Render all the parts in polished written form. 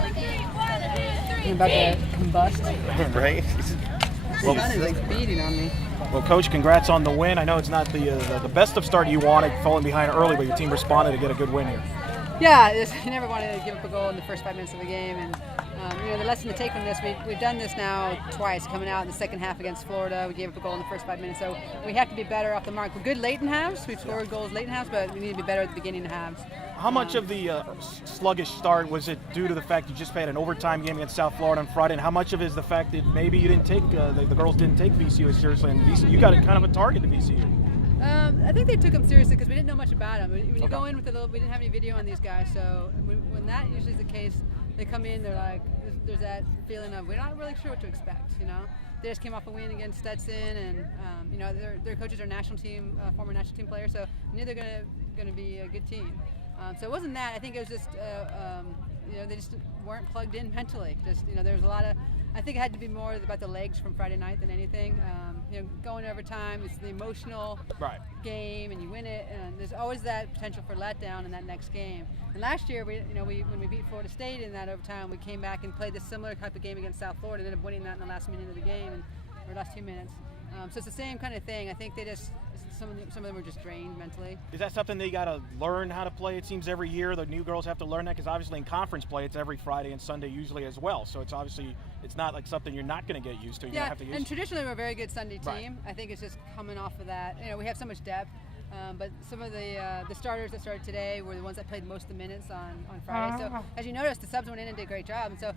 I'm about to combust. Right? Well, he's like beating on me. Well, Coach, congrats on the win. I know it's not the best of start you wanted, falling behind early, but your team responded to get a good win here. Yeah, you never wanted to give up a goal in the first 5 minutes of the game, and the lesson to take from this, we've done this now twice, coming out in the second half against Florida. We gave up a goal in the first 5 minutes, so we have to be better off the mark. We're good late in halves. We've scored goals late in halves, but we need to be better at the beginning of halves. How much of the sluggish start was it due to the fact you just had an overtime game against South Florida on Friday, and how much of it is the fact that maybe you didn't take the girls didn't take VCU as seriously, and VCU, you got kind of a target to VCU? I think they took them seriously because we didn't know much about them. When you go in with a little, we didn't have any video on these guys, so when that usually is the case, they come in, they're like, there's that feeling of we're not really sure what to expect. They just came off a win against Stetson, and their coaches are national team, former national team players, so I knew they're going to be a good team. So it wasn't that. I think it was just they just weren't plugged in mentally. There was a lot of. I think it had to be more about the legs from Friday night than anything. Going overtime, it's the emotional game, and you win it, and there's always that potential for letdown in that next game. And last year, when we beat Florida State in that overtime, we came back and played this similar type of game against South Florida, and ended up winning that in the last minute of the game, or last 2 minutes. So it's the same kind of thing. I think they just some of them were just drained mentally. Is that something they got to learn how to play? It seems every year the new girls have to learn that, because obviously in conference play it's every Friday and Sunday usually as well. So it's not like something you're not going to get used to. You're gonna have to and traditionally we're a very good Sunday team. I think it's just coming off of that. We have so much depth. But some of the starters that started today were the ones that played most of the minutes on Friday. So as you noticed, the subs went in and did a great job. And so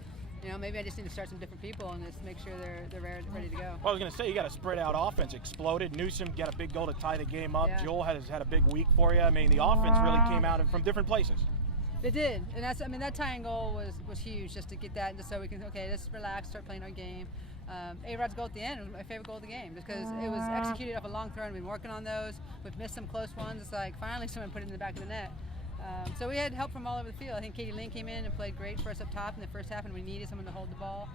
maybe I just need to start some different people and just make sure they're ready to go. Well, I was going to say, you got a spread out offense. Exploded. Newsom got a big goal to tie the game up. Yeah. Joel has had a big week for you. I mean, the offense really came out from different places. It did, and that tying goal was huge, just to get that, just so we can let's relax, start playing our game. A-Rod's goal at the end was my favorite goal of the game, because it was executed off a long throw, and we've been working on those. We've missed some close ones. It's like finally someone put it in the back of the net. So we had help from all over the field. I think Katie Lynn came in and played great for us up top in the first half, and we needed someone to hold the ball.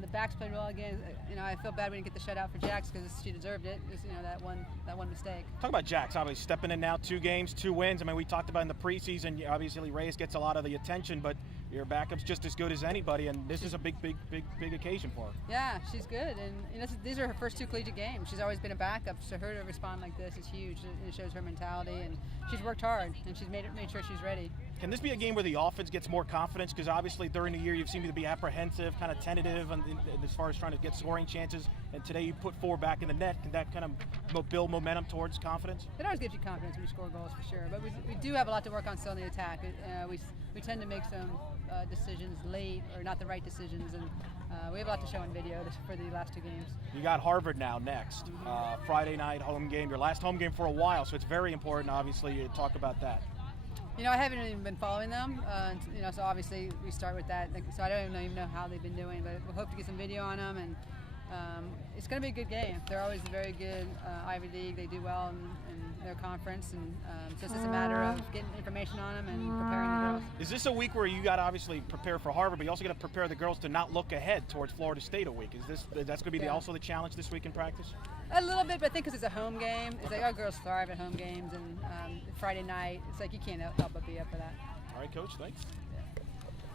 The backs played well again. I feel bad we didn't get the shutout for Jax, because she deserved it. Just, that one mistake. Talk about Jax, obviously stepping in now, 2 games, 2 wins. I mean, we talked about in the preseason, obviously Reyes gets a lot of the attention, but your backup's just as good as anybody, and this is a big occasion for her. Yeah, she's good, and these are her first 2 collegiate games. She's always been a backup, so her to respond like this is huge. It shows her mentality, and she's worked hard, and she's made sure she's ready. Can this be a game where the offense gets more confidence? Because obviously during the year you've seen me to be apprehensive, kind of tentative, as far as trying to get scoring chances, and today you put 4 back in the net. Can that kind of build momentum towards confidence? It always gives you confidence when you score goals, for sure, but we do have a lot to work on still in the attack. We tend to make some decisions late, or not the right decisions, and we have a lot to show on video for the last 2 games. You got Harvard now next, Friday night home game, your last home game for a while, so it's very important, obviously, to talk about that. I haven't even been following them, so obviously we start with that. So I don't even know how they've been doing, but we'll hope to get some video on them, and it's going to be a good game. They're always a very good Ivy League. They do well in their conference, and so it's just a matter of getting information on them and preparing the girls. Is this a week where you got to obviously prepare for Harvard, but you also got to prepare the girls to not look ahead towards Florida State a week? That's going to be also the challenge this week in practice? A little bit, but I think because it's a home game, it's like our girls thrive at home games, and Friday night, it's like you can't help but be up for that. All right, Coach, thanks.